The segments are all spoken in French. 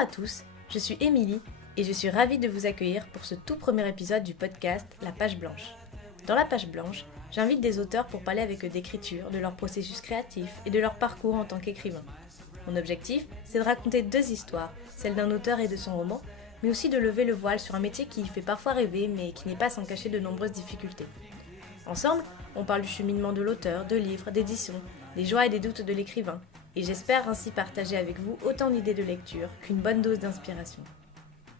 à tous, je suis Émilie et je suis ravie de vous accueillir pour ce tout premier épisode du podcast La Page Blanche. Dans La Page Blanche, j'invite des auteurs pour parler avec eux d'écriture, de leur processus créatif et de leur parcours en tant qu'écrivain. Mon objectif, c'est de raconter deux histoires, celle d'un auteur et de son roman, mais aussi de lever le voile sur un métier qui fait parfois rêver mais qui n'est pas sans cacher de nombreuses difficultés. Ensemble, on parle du cheminement de l'auteur, de livres, d'édition, des joies et des doutes de l'écrivain, et j'espère ainsi partager avec vous autant d'idées de lecture qu'une bonne dose d'inspiration.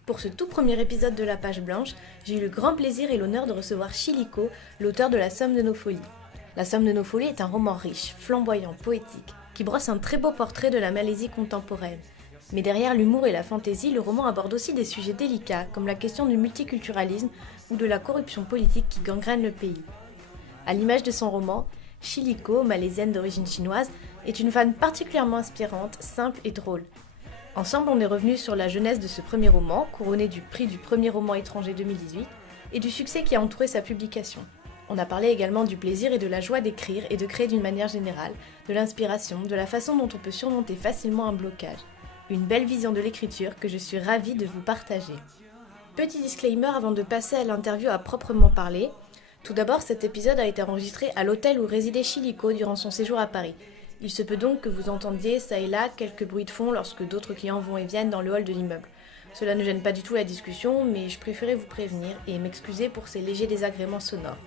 Pour ce tout premier épisode de La Page Blanche, j'ai eu le grand plaisir et l'honneur de recevoir Shih-Li Kow, l'auteur de La Somme de nos folies. La Somme de nos folies est un roman riche, flamboyant, poétique, qui brosse un très beau portrait de la Malaisie contemporaine. Mais derrière l'humour et la fantaisie, le roman aborde aussi des sujets délicats, comme la question du multiculturalisme ou de la corruption politique qui gangrène le pays. À l'image de son roman, Shih-Li Kow, malaisienne d'origine chinoise, est une femme particulièrement inspirante, simple et drôle. Ensemble, on est revenu sur la jeunesse de ce premier roman, couronné du prix du premier roman étranger 2018, et du succès qui a entouré sa publication. On a parlé également du plaisir et de la joie d'écrire et de créer d'une manière générale, de l'inspiration, de la façon dont on peut surmonter facilement un blocage. Une belle vision de l'écriture que je suis ravie de vous partager. Petit disclaimer avant de passer à l'interview à proprement parler. Tout d'abord, cet épisode a été enregistré à l'hôtel où résidait Shih-Li Kow durant son séjour à Paris. Il se peut donc que vous entendiez, ça et là, quelques bruits de fond lorsque d'autres clients vont et viennent dans le hall de l'immeuble. Cela ne gêne pas du tout la discussion, mais je préférais vous prévenir et m'excuser pour ces légers désagréments sonores.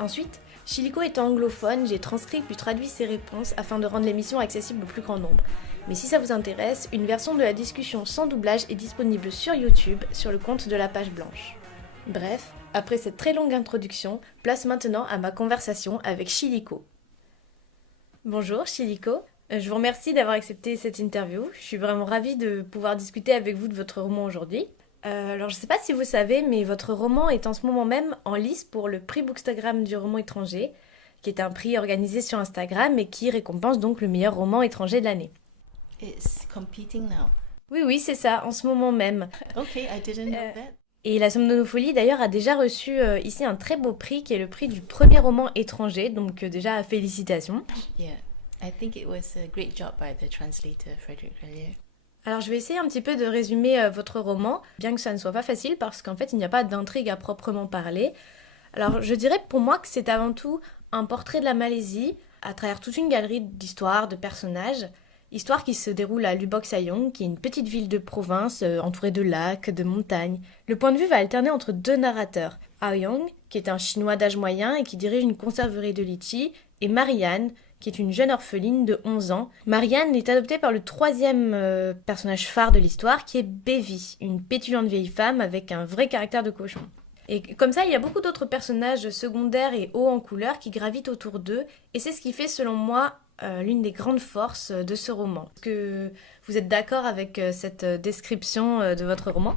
Ensuite, Shih-Li Kow étant anglophone, j'ai transcrit puis traduit ses réponses afin de rendre l'émission accessible au plus grand nombre. Mais si ça vous intéresse, une version de la discussion sans doublage est disponible sur YouTube, sur le compte de La Page Blanche. Bref, après cette très longue introduction, place maintenant à ma conversation avec Shih-Li Kow. Bonjour Shih-Li Kow, je vous remercie d'avoir accepté cette interview. Je suis vraiment ravie de pouvoir discuter avec vous de votre roman aujourd'hui. Alors je ne sais pas si vous savez, mais votre roman est en ce moment même en lice pour le Prix Bookstagram du roman étranger, qui est un prix organisé sur Instagram et qui récompense donc le meilleur roman étranger de l'année. It's competing now. Oui, c'est ça, en ce moment même. Okay, I didn't know that. Et La Somme de nos folies, d'ailleurs, a déjà reçu ici un très beau prix, qui est le prix du premier roman étranger, donc déjà félicitations. Yeah, I think it was a great job by the translator, Frederick Relier. Alors je vais essayer un petit peu de résumer votre roman, bien que ça ne soit pas facile, parce qu'en fait il n'y a pas d'intrigue à proprement parler. Alors je dirais pour moi que c'est avant tout un portrait de la Malaisie, à travers toute une galerie d'histoires, de personnages. Histoire qui se déroule à Lubok Sayong, qui est une petite ville de province entourée de lacs, de montagnes. Le point de vue va alterner entre deux narrateurs, Aoyong, qui est un Chinois d'âge moyen et qui dirige une conserverie de litchis, et Marianne, qui est une jeune orpheline de 11 ans. Marianne est adoptée par le troisième personnage phare de l'histoire, qui est Bevi, une pétulante vieille femme avec un vrai caractère de cochon. Et comme ça, il y a beaucoup d'autres personnages secondaires et hauts en couleur qui gravitent autour d'eux, et c'est ce qui fait, selon moi, l'une des grandes forces de ce roman. Est-ce que vous êtes d'accord avec cette description de votre roman ?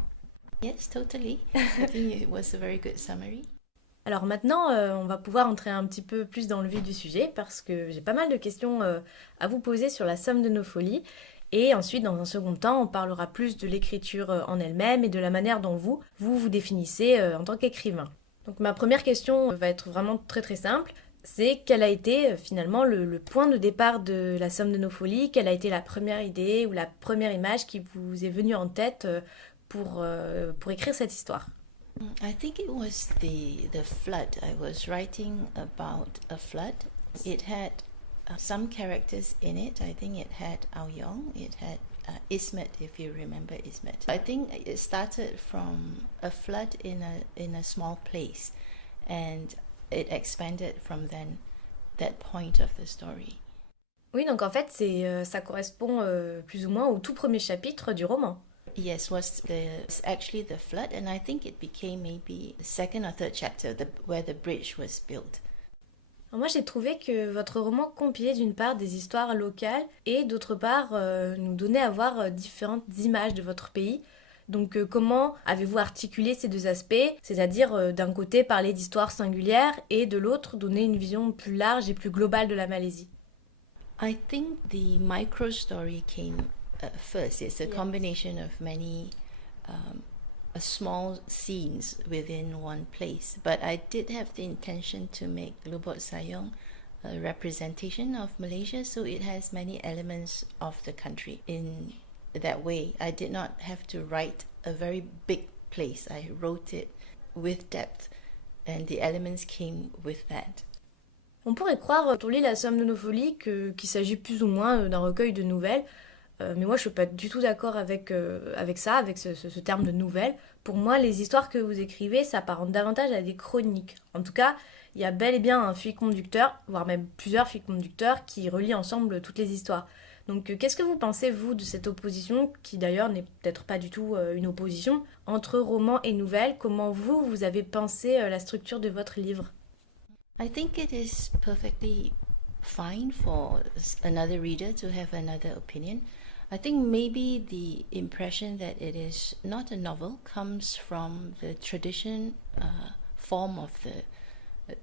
Yes, totally. I think it was a very good summary. Alors maintenant, on va pouvoir entrer un petit peu plus dans le vif du sujet parce que j'ai pas mal de questions à vous poser sur La Somme de nos folies. Et ensuite, dans un second temps, on parlera plus de l'écriture en elle-même et de la manière dont vous définissez en tant qu'écrivain. Donc ma première question va être vraiment très très simple. C'est quel a été finalement le point de départ de La Somme de nos folies ? Quelle a été la première idée ou la première image qui vous est venue en tête pour écrire cette histoire ? I think it was the flood. I was writing about a flood. It had some characters in it. I think it had Aoyong, it had Ismet, if you remember Ismet. I think it started from a flood in a small place, and it expanded from then, that point of the story. Oui, donc en fait, ça correspond plus ou moins au tout premier chapitre du roman. Yes, was actually the flood, and I think it became maybe the second or third chapter where the bridge was built. Alors moi, j'ai trouvé que votre roman compilait d'une part des histoires locales et d'autre part nous donnait à voir différentes images de votre pays. Donc comment avez-vous articulé ces deux aspects, c'est-à-dire d'un côté parler d'histoires singulières et de l'autre donner une vision plus large et plus globale de la Malaisie? I think the micro story came first. It's a combination of many small scenes within one place. But I did have the intention to make Lubok Sayong a representation of Malaysia, so it has many elements of the country in that way. I did not have to write a very big place. I wrote it with depth, and the elements came with that. On pourrait croire, quand on lit La Somme de nos folies, qu'il s'agit plus ou moins d'un recueil de nouvelles. Mais moi, je suis pas du tout d'accord avec ça, avec ce terme de nouvelles. Pour moi, les histoires que vous écrivez s'apparentent davantage à des chroniques. En tout cas, il y a bel et bien un fil conducteur, voire même plusieurs fils conducteurs qui relient ensemble toutes les histoires. Donc, qu'est-ce que vous pensez, vous, de cette opposition, qui d'ailleurs n'est peut-être pas du tout une opposition, entre roman et nouvelle? Comment vous avez pensé la structure de votre livre? I think it is perfectly fine for another reader to have another opinion. I think maybe the impression that it is not a novel comes from the tradition form of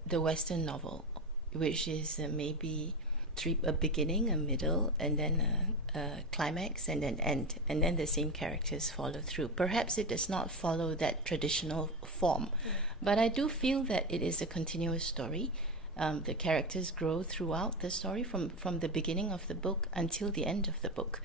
the Western novel, which is maybe a beginning, a middle, and then a climax, and then end, and then the same characters follow through. Perhaps it does not follow that traditional form, but I do feel that it is a continuous story. The characters grow throughout the story from the beginning of the book until the end of the book.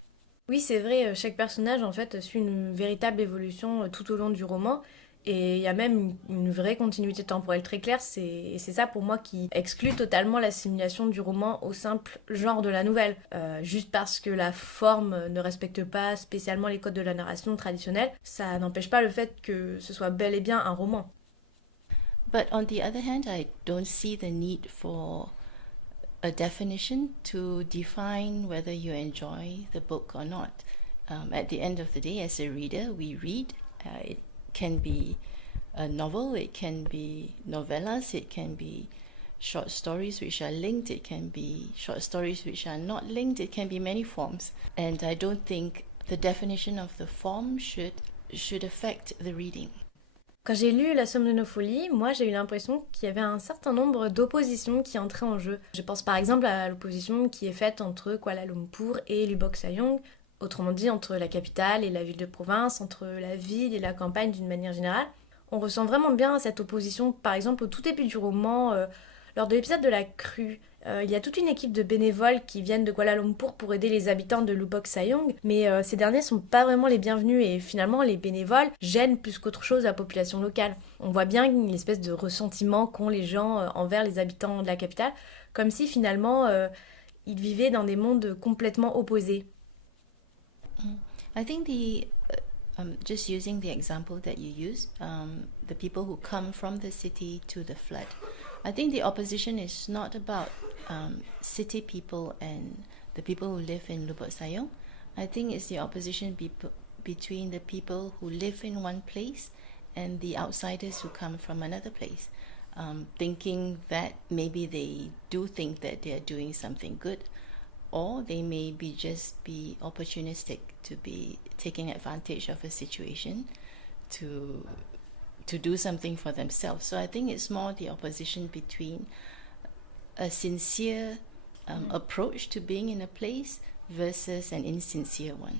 Oui, c'est vrai, chaque personnage en fait suit une véritable évolution tout au long du roman. Et il y a même une vraie continuité temporelle très claire, et c'est ça pour moi qui exclut totalement l'assimilation du roman au simple genre de la nouvelle. Juste parce que la forme ne respecte pas spécialement les codes de la narration traditionnelle, ça n'empêche pas le fait que ce soit bel et bien un roman. But on the other hand, I don't see the need for a definition to define whether you enjoy the book or not. At the end of the day, as a reader, we read. It can be a novel, it can be novellas, it can be short stories which are linked, it can be short stories which are not linked, it can be many forms. And I don't think the definition of the form should affect the reading. Quand j'ai lu La Somme de nos folies, moi j'ai eu l'impression qu'il y avait un certain nombre d'oppositions qui entraient en jeu. Je pense par exemple à l'opposition qui est faite entre Kuala Lumpur et Lubbock Sayong, autrement dit entre la capitale et la ville de province, entre la ville et la campagne d'une manière générale. On ressent vraiment bien cette opposition, par exemple au tout début du roman, lors de l'épisode de la crue. Il y a toute une équipe de bénévoles qui viennent de Kuala Lumpur pour aider les habitants de Lubbock Sayong, mais ces derniers sont pas vraiment les bienvenus et finalement les bénévoles gênent plus qu'autre chose la population locale. On voit bien une espèce de ressentiment qu'ont les gens envers les habitants de la capitale, comme si finalement ils vivaient dans des mondes complètement opposés. I think just using the example that you used, the people who come from the city to the flood, I think the opposition is not about city people and the people who live in Lubbock Sayong. I think it's the opposition between the people who live in one place and the outsiders who come from another place, thinking that maybe they do think that they are doing something good, or they may just be opportunistic, to be taking advantage of a situation to do something for themselves. So I think it's more the opposition between a sincere approach to being in a place versus an insincere one.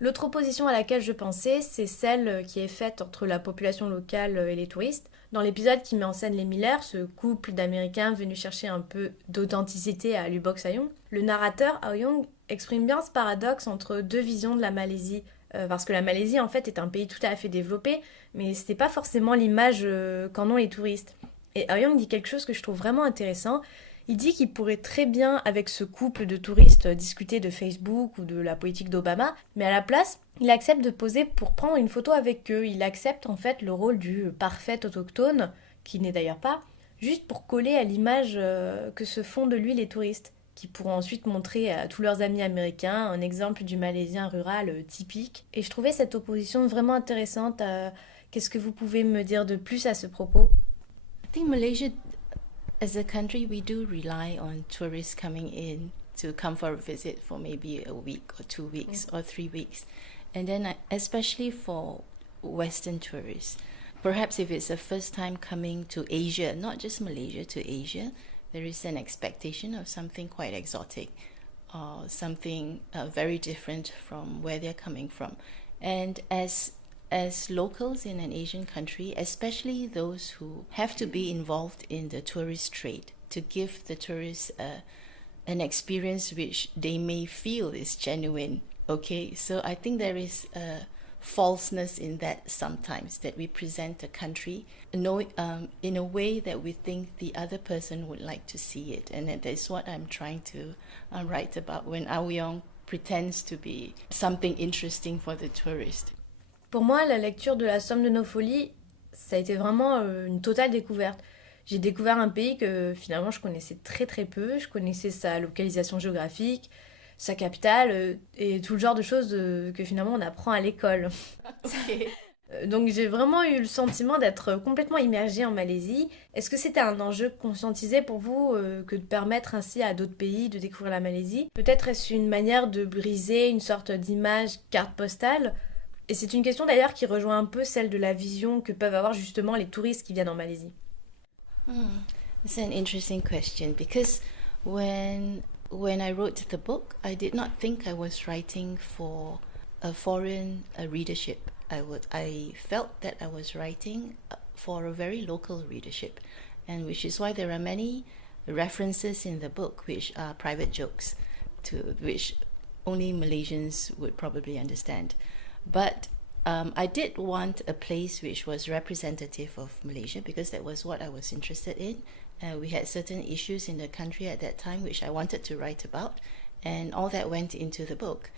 L'autre opposition à laquelle je pensais, c'est celle qui est faite entre la population locale et les touristes. Dans l'épisode qui met en scène les Miller, ce couple d'Américains venus chercher un peu d'authenticité à Lubbock Sayong, le narrateur Aoyong exprime bien ce paradoxe entre deux visions de la Malaisie. Parce que la Malaisie, en fait, est un pays tout à fait développé, mais c'était pas forcément l'image qu'en ont les touristes. Et Aoyong dit quelque chose que je trouve vraiment intéressant. Il dit qu'il pourrait très bien, avec ce couple de touristes, discuter de Facebook ou de la politique d'Obama, mais à la place, il accepte de poser pour prendre une photo avec eux. Il accepte en fait le rôle du parfait autochtone, qui n'est d'ailleurs pas, juste pour coller à l'image que se font de lui les touristes, qui pourront ensuite montrer à tous leurs amis américains un exemple du Malaisien rural typique. Et je trouvais cette opposition vraiment intéressante. Qu'est-ce que vous pouvez me dire de plus à ce propos? I think Malaysia, as a country, we do rely on tourists coming in to come for a visit for maybe a week or 2 weeks or 3 weeks. And then especially for Western tourists, perhaps if it's a first time coming to Asia, not just Malaysia, to Asia, there is an expectation of something quite exotic or something very different from where they're coming from. And as locals in an Asian country, especially those who have to be involved in the tourist trade to give the tourists an experience which they may feel is genuine Okay, so I think there is a falseness in that sometimes, that we present a country in a way that we think the other person would like to see it. And that's what I'm trying to write about when Aoyong pretends to be something interesting for the tourist. Pour moi, la lecture de la Somme de nos folies, ça a été vraiment une totale découverte. J'ai découvert un pays que finalement je connaissais très très peu. Je connaissais sa localisation géographique, sa capitale et tout le genre de choses que finalement on apprend à l'école. Okay. Donc j'ai vraiment eu le sentiment d'être complètement immergée en Malaisie. Est-ce que c'était un enjeu conscientisé pour vous que de permettre ainsi à d'autres pays de découvrir la Malaisie? Peut-être est-ce une manière de briser une sorte d'image carte postale? Et c'est une question d'ailleurs qui rejoint un peu celle de la vision que peuvent avoir justement les touristes qui viennent en Malaisie. It's an interesting question, because when I wrote the book, I did not think I was writing for a foreign readership. I felt that I was writing for a very local readership, and which is why there are many references in the book which are private jokes, to which only Malaysians would probably understand. But I did want a place which was representative of Malaysia, because that was what I was interested in. We had certain issues in the country at that time which I wanted to write about, and all that went into the book.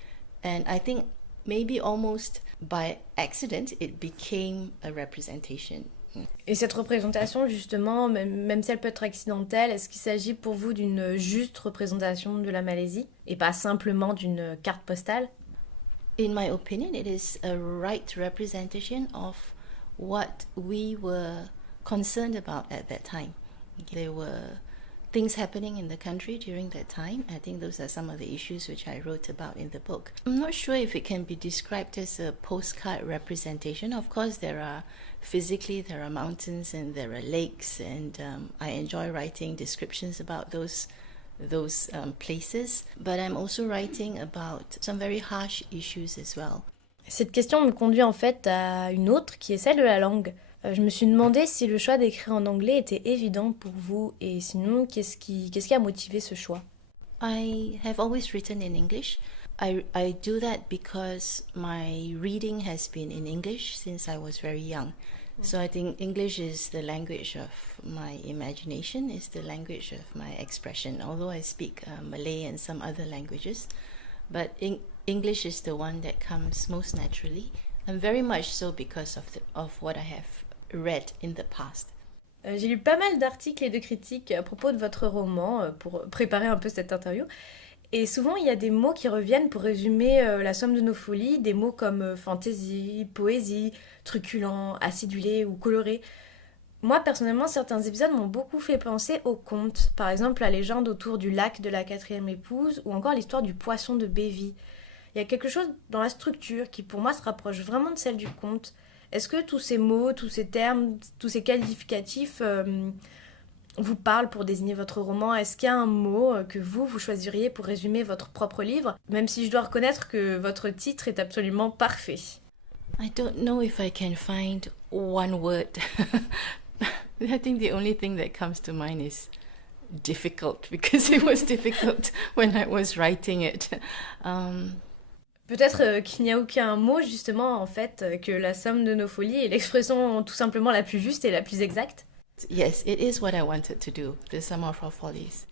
And I think maybe almost by accident it became a representation. Et cette représentation, justement, même si elle peut être accidentelle, est-ce qu'il s'agit pour vous d'une juste représentation de la Malaisie et pas simplement d'une carte postale? In my opinion, it is a right representation of what we were concerned about at that time. There were things happening in the country during that time. I think those are some of the issues which I wrote about in the book. I'm not sure if it can be described as a postcard representation. Of course, there are mountains and there are lakes, and I enjoy writing descriptions about those places, but I'm also writing about some very harsh issues as well. Cette question me conduit en fait à une autre qui est celle de la langue. Je me suis demandé si le choix d'écrire en anglais était évident pour vous, et sinon, qu'est-ce qui a motivé ce choix? I have always written in English. I do that because my reading has been in English since I was very young. So I think English is the language of my imagination, is the language of my expression, although I speak Malay and some other languages. But English is the one that comes most naturally, and very much so because of what I have read in the past. J'ai lu pas mal d'articles et de critiques à propos de votre roman pour préparer un peu cette interview. Et souvent, il y a des mots qui reviennent pour résumer la Somme de nos folies, des mots comme fantaisie, poésie, truculent, acidulé ou coloré. Moi, personnellement, certains épisodes m'ont beaucoup fait penser aux contes. Par exemple, la légende autour du lac de la quatrième épouse, ou encore l'histoire du poisson de Bévy. Il y a quelque chose dans la structure qui, pour moi, se rapproche vraiment de celle du conte. Est-ce que tous ces mots, tous ces termes, tous ces qualificatifs vous parlent pour désigner votre roman? Est-ce qu'il y a un mot que vous choisiriez pour résumer votre propre livre? Même si je dois reconnaître que votre titre est absolument parfait. I don't know if I can find one word. I think the only thing that comes to mind is difficult, because it was difficult when I was writing it. Peut-être qu'il n'y a aucun mot, justement, en fait, que la somme de nos folies est l'expression tout simplement la plus juste et la plus exacte. Yes, it is what I wanted to do, the sum of our follies.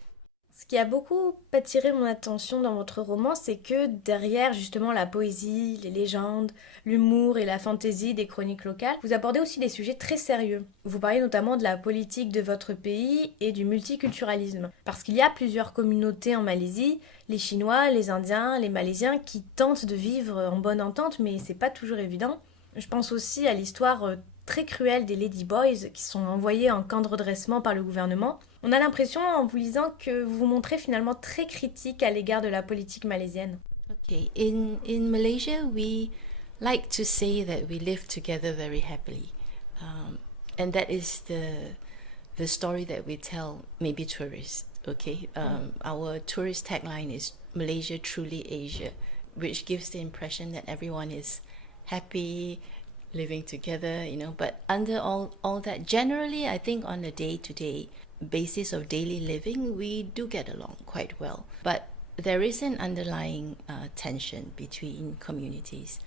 Ce qui a beaucoup attiré mon attention dans votre roman, c'est que derrière justement la poésie, les légendes, l'humour et la fantaisie des chroniques locales, vous abordez aussi des sujets très sérieux. Vous parlez notamment de la politique de votre pays et du multiculturalisme. Parce qu'il y a plusieurs communautés en Malaisie, les Chinois, les Indiens, les Malaisiens, qui tentent de vivre en bonne entente, mais c'est pas toujours évident. Je pense aussi à l'histoire très cruelle des Ladyboys qui sont envoyés en camp de redressement par le gouvernement. On a l'impression, en vous lisant, que vous vous montrez finalement très critique à l'égard de la politique malaisienne. Okay, in Malaysia, we like to say that we live together very happily. And that is the story that we tell maybe tourists, okay? Our tourist tagline is Malaysia Truly Asia, which gives the impression that everyone is happy, living together, you know. But under all that, generally, I think on a day-to-day basis of daily living, we do get along quite well. But there is an underlying tension between communities,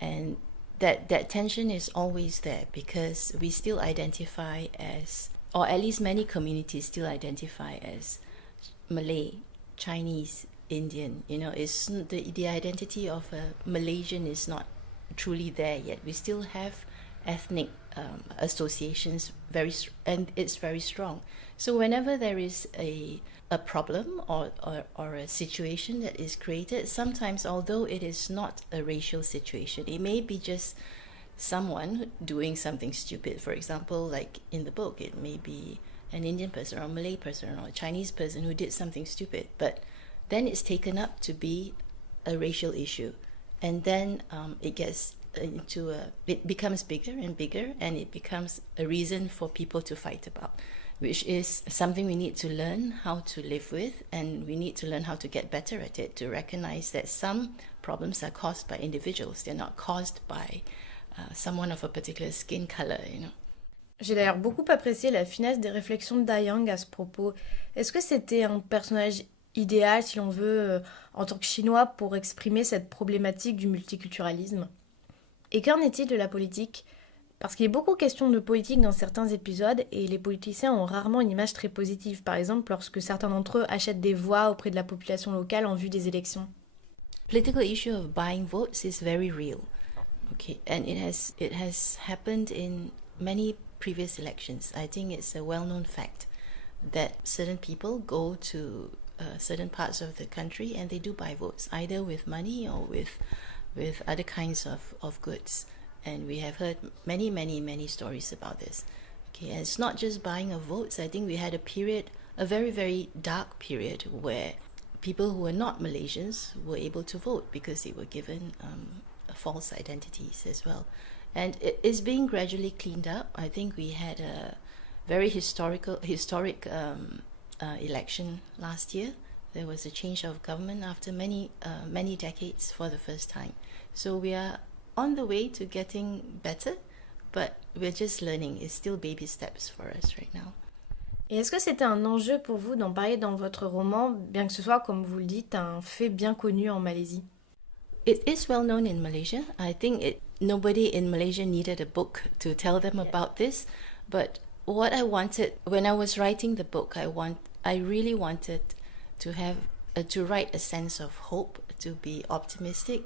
and that tension is always there because we still identify as, or at least many communities still identify as Malay, Chinese, Indian. It's the identity of a Malaysian is not truly there yet. We still have ethnic associations and it's very strong. So whenever there is a problem or a situation that is created, sometimes although it is not a racial situation, it may be just someone doing something stupid. For example, like in the book, it may be an Indian person or a Malay person or a Chinese person who did something stupid, but then it's taken up to be a racial issue, and then it gets it becomes bigger and bigger, and it becomes a reason for people to fight about, which is something we need to learn how to live with, and we need to learn how to get better at it, to recognize that some problems are caused by individuals. They're not caused by someone of a particular skin color. J'ai d'ailleurs beaucoup apprécié la finesse des réflexions de Dayang à ce propos. Est-ce que c'était un personnage idéal, si l'on veut, en tant que chinois, pour exprimer cette problématique du multiculturalisme? Et qu'en est-il de la politique? Parce qu'il est beaucoup question de politique dans certains épisodes et les politiciens ont rarement une image très positive, par exemple lorsque certains d'entre eux achètent des voix auprès de la population locale en vue des élections. Political issue of buying votes is very real. Okay, and it has happened in many previous elections. I think it's a well-known fact that certain people go to certain parts of the country and they do buy votes, either with money or with other kinds of goods. And we have heard many stories about this. Okay, and it's not just buying of votes. I think we had a very, very dark period where people who were not Malaysians were able to vote because they were given false identities as well. And it is being gradually cleaned up. I think we had a very historic election last year. There was a change of government after many decades for the first time. So we are on the way to getting better, but we're just learning. It's still baby steps for us right now. Et est-ce que c'était un enjeu pour vous d'en parler dans votre roman, bien que ce soit, comme vous le dites, un fait bien connu en Malaisie? It is well known in Malaysia. I think nobody in Malaysia needed a book to tell them about this. But what I wanted when I was writing the book, I really wanted to have to write a sense of hope, to be optimistic,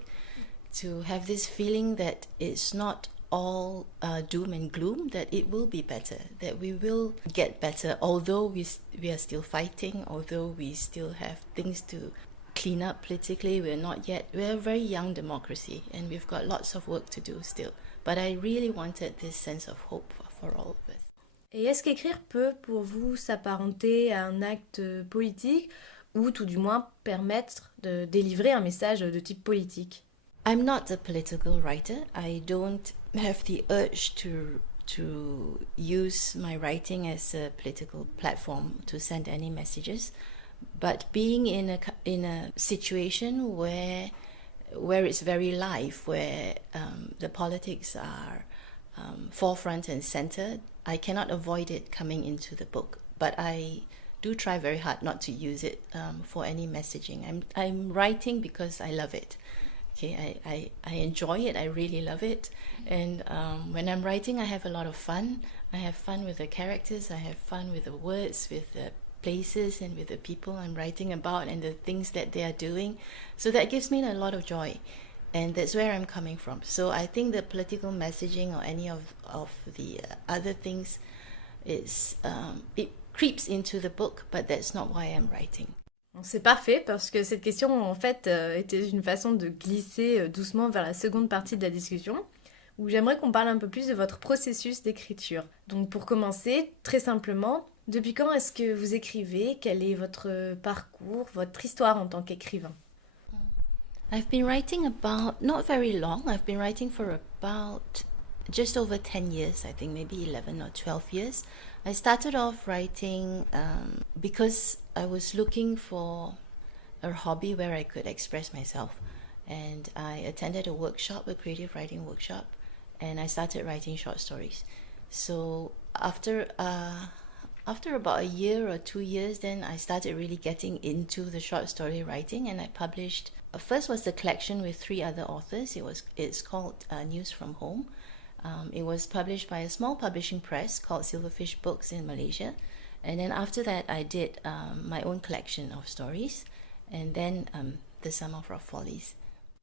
to have this feeling that it's not all doom and gloom, that it will be better, that we will get better, although we are still fighting, although we still have things to clean up politically. We're a very young democracy and we've got lots of work to do still. But I really wanted this sense of hope for all of us. Et est-ce qu'écrire peut, pour vous, s'apparenter à un acte politique ou tout du moins permettre de délivrer un message de type politique? I'm not a political writer. I don't have the urge to use my writing as a political platform to send any messages. But being in a situation where it's very live, where the politics are forefront and center, I cannot avoid it coming into the book. But I do try very hard not to use it for any messaging. I'm writing because I love it. Okay, I enjoy it. I really love it. And when I'm writing, I have a lot of fun. I have fun with the characters. I have fun with the words, with the places, and with the people I'm writing about and the things that they are doing. So that gives me a lot of joy. And that's where I'm coming from. So I think the political messaging or any of the other things is it creeps into the book, but that's not why I'm writing. C'est parfait parce que cette question en fait était une façon de glisser doucement vers la seconde partie de la discussion où j'aimerais qu'on parle un peu plus de votre processus d'écriture. Donc pour commencer, très simplement, depuis quand est-ce que vous écrivez? Quel est votre parcours, votre histoire en tant qu'écrivain? I've been writing about, not very long, I've been writing for about just over 10 years, I think maybe 11 or 12 years. I started off writing because I was looking for a hobby where I could express myself. And I attended a workshop, a creative writing workshop, and I started writing short stories. So after after about a year or 2 years, then I started really getting into the short story writing, and I published. First was the collection with 3 other authors. It's called News from Home. It was published by a small publishing press called Silverfish Books in Malaysia. And then after that, I did my own collection of stories, and then the Somme of nos folies.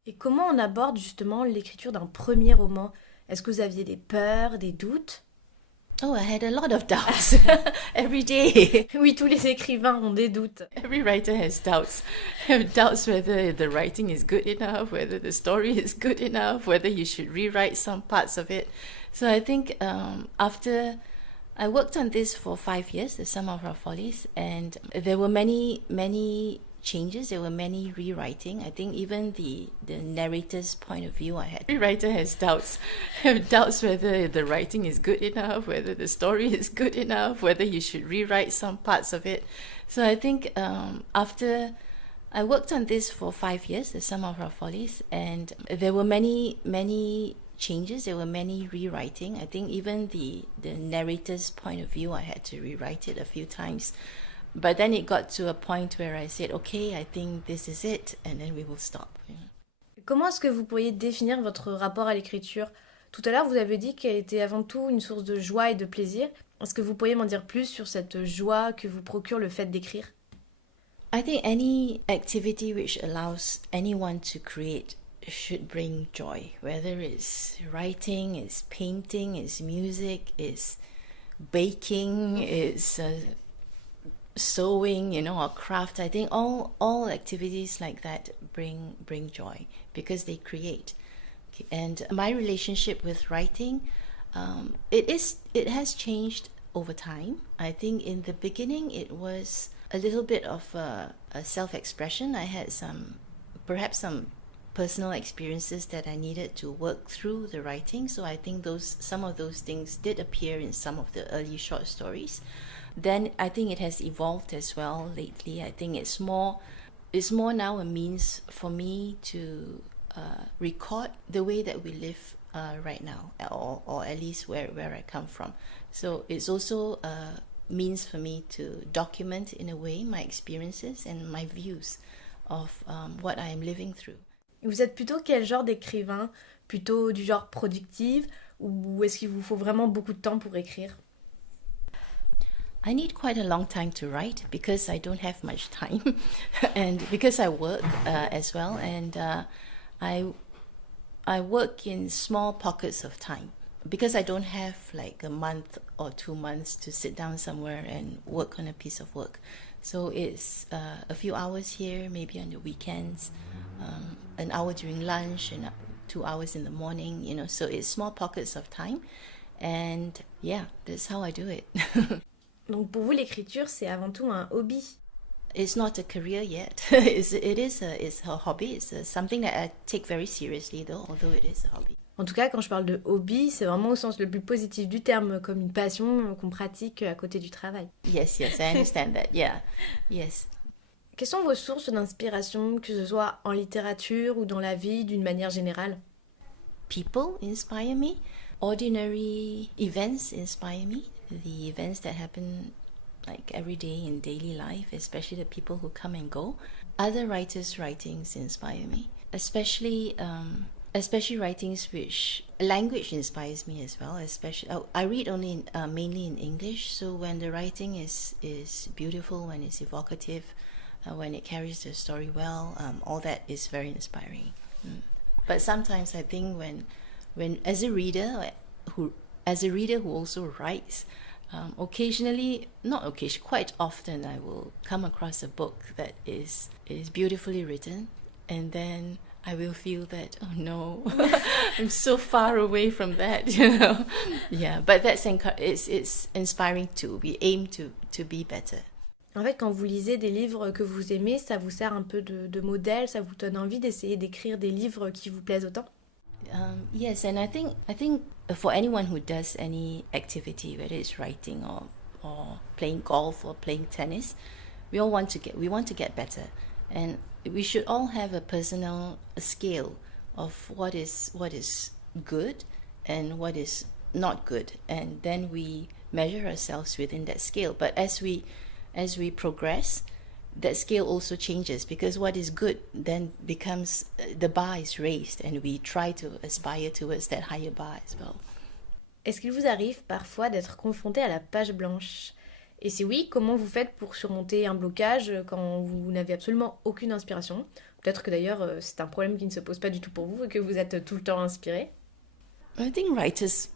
Et comment on aborde justement l'écriture d'un premier roman? Est-ce que vous aviez des peurs, des doutes? Oh, I had a lot of doubts every day. Oui, tous les écrivains ont des doutes. Every writer has doubts. Doubts whether the writing is good enough, whether the story is good enough, whether you should rewrite some parts of it. So I think after I worked on this for 5 years, the Somme of nos folies, and there were many changes. There were many rewriting. I think even the narrator's point of view I had. Every writer has doubts. Doubts whether the writing is good enough, whether the story is good enough, whether you should rewrite some parts of it. So I think after I worked on this for 5 years, the Somme of nos folies, and there were many changes. There were many rewriting. I think even the narrator's point of view I had to rewrite it a few times. But then it got to a point where I said, okay, I think this is it, and then we will stop. Comment est-ce que vous pourriez définir votre rapport à l'écriture? Tout à l'heure, vous avez dit qu'elle était avant tout une source de joie et de plaisir. Est-ce que vous pourriez m'en dire plus sur cette joie que vous procure le fait d'écrire? I think any activity which allows anyone to create should bring joy, whether it's writing, it's painting, it's music, it's baking, it's sewing, or craft. I think all activities like that bring joy because they create. And my relationship with writing, it has changed over time. I think in the beginning it was a little bit of a self-expression. I had perhaps some personal experiences that I needed to work through the writing. So I think some of those things did appear in some of the early short stories. Then I think it has evolved as well lately. I think it's more now a means for me to record the way that we live right now, or at least where I come from. So it's also a means for me to document in a way my experiences and my views of what I am living through. Vous êtes plutôt quel genre d'écrivain? Plutôt du genre productive, ou est-ce qu'il vous faut vraiment beaucoup de temps pour écrire? I need quite a long time to write because I don't have much time and because I work as well, and I work in small pockets of time because I don't have like a month or 2 months to sit down somewhere and work on a piece of work. So it's a few hours here, maybe on the weekends, an hour during lunch and 2 hours in the morning, so it's small pockets of time, and yeah, that's how I do it. Donc pour vous, l'écriture, c'est avant tout un hobby. It's not a career yet. It's a hobby. It's something that I take very seriously, although it is a hobby. En tout cas, quand je parle de hobby, c'est vraiment au sens le plus positif du terme, comme une passion qu'on pratique à côté du travail. Yes, I understand that. Yeah, yes. Quelles sont vos sources d'inspiration, que ce soit en littérature ou dans la vie d'une manière générale? People inspire me. Ordinary events inspire me. The events that happen like every day in daily life, especially the people who come and go. Other writers' writings inspire me, especially writings which language inspires me as well. Especially I read only mainly in English, so when the writing is beautiful, when it's evocative, when it carries the story well, all that is very inspiring. But sometimes I think when as a reader who also writes, quite often I will come across a book that is beautifully written, and then I will feel that, oh no, I'm so far away from that, Yeah, but it's inspiring too. We aim to be better. En fait, quand vous lisez des livres que vous aimez, ça vous sert un peu de modèle, ça vous donne envie d'essayer d'écrire des livres qui vous plaisent autant? Yes, and I think for anyone who does any activity, whether it's writing or playing golf or playing tennis, we want to get better, and we should all have a personal scale of what is good and what is not good, and then we measure ourselves within that scale. But as we progress, that scale also changes, because what is good then becomes, the bar is raised, and we try to aspire towards that higher bar as well. Est-ce qu'il vous arrive parfois d'être confronté à la page blanche? Et si oui, comment vous faites pour surmonter un blocage quand vous n'avez absolument aucune inspiration? Peut-être que d'ailleurs c'est un problème qui ne se pose pas du tout pour vous et que vous êtes tout le temps inspiré. I think writer's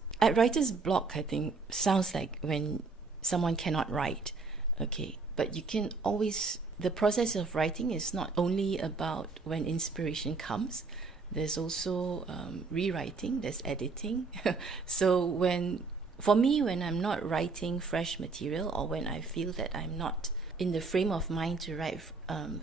block, I think, sounds like when someone cannot write. Okay, but you can always, the process of writing is not only about when inspiration comes. There's also rewriting, there's editing. So for me, when I'm not writing fresh material, or when I feel that I'm not in the frame of mind to write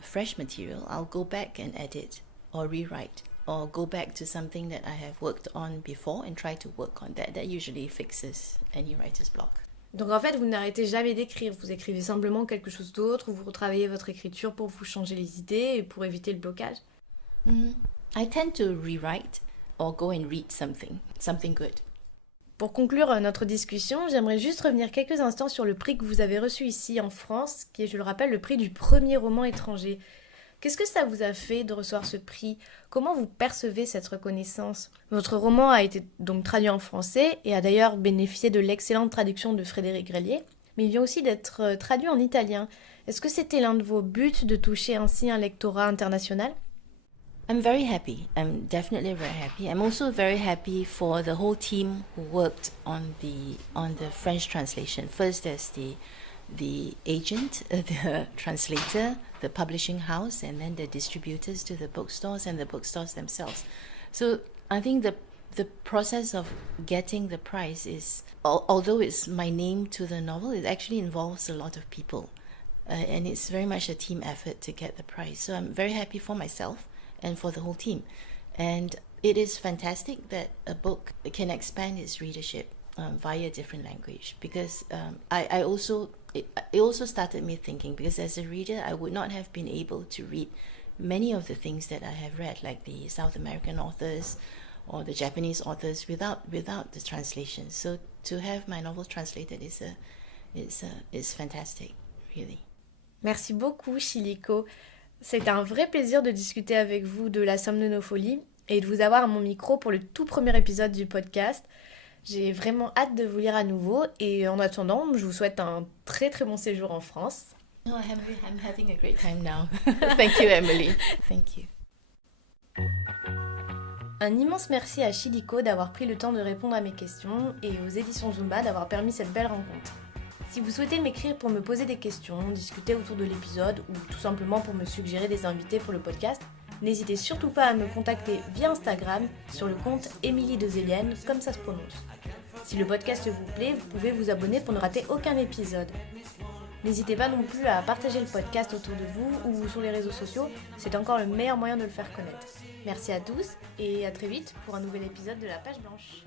fresh material, I'll go back and edit or rewrite, or go back to something that I have worked on before and try to work on that. That usually fixes any writer's block. Donc en fait, vous n'arrêtez jamais d'écrire, vous écrivez simplement quelque chose d'autre, ou vous retravaillez votre écriture pour vous changer les idées et pour éviter le blocage. I tend to rewrite or go and read something good. Pour conclure notre discussion, j'aimerais juste revenir quelques instants sur le prix que vous avez reçu ici en France, qui est, je le rappelle, le prix du premier roman étranger. Qu'est-ce que ça vous a fait de recevoir ce prix? Comment vous percevez cette reconnaissance? Votre roman a été donc traduit en français et a d'ailleurs bénéficié de l'excellente traduction de Frédéric Grelier, mais il vient aussi d'être traduit en italien. Est-ce que c'était l'un de vos buts de toucher ainsi un lectorat international? I'm very happy. I'm definitely very happy. I'm also very happy for the whole team who worked on the French translation. First, there's the agent, the translator, the publishing house, and then the distributors to the bookstores and the bookstores themselves. So I think the process of getting the prize is, although it's my name to the novel, it actually involves a lot of people. And it's very much a team effort to get the prize. So I'm very happy for myself and for the whole team. And it is fantastic that a book can expand its readership via a different language, because it also started me thinking, because as a reader I would not have been able to read many of the things that I have read, like the South American authors or the Japanese authors, without the translation. So to have my novel translated is fantastic, really. Merci beaucoup, Shih-Li Kow. C'est un vrai plaisir de discuter avec vous de la Somme de nos folies et de vous avoir à mon micro pour le tout premier épisode du podcast. J'ai vraiment hâte de vous lire à nouveau et en attendant, je vous souhaite un très très bon séjour en France. Oh, I'm having a great time now. Thank you, Emily. Thank you. Un immense merci à Shih-Li Kow d'avoir pris le temps de répondre à mes questions et aux éditions Zumba d'avoir permis cette belle rencontre. Si vous souhaitez m'écrire pour me poser des questions, discuter autour de l'épisode ou tout simplement pour me suggérer des invités pour le podcast, n'hésitez surtout pas à me contacter via Instagram sur le compte Émilie de Zélienne, comme ça se prononce. Si le podcast vous plaît, vous pouvez vous abonner pour ne rater aucun épisode. N'hésitez pas non plus à partager le podcast autour de vous ou sur les réseaux sociaux, c'est encore le meilleur moyen de le faire connaître. Merci à tous et à très vite pour un nouvel épisode de la Page Blanche.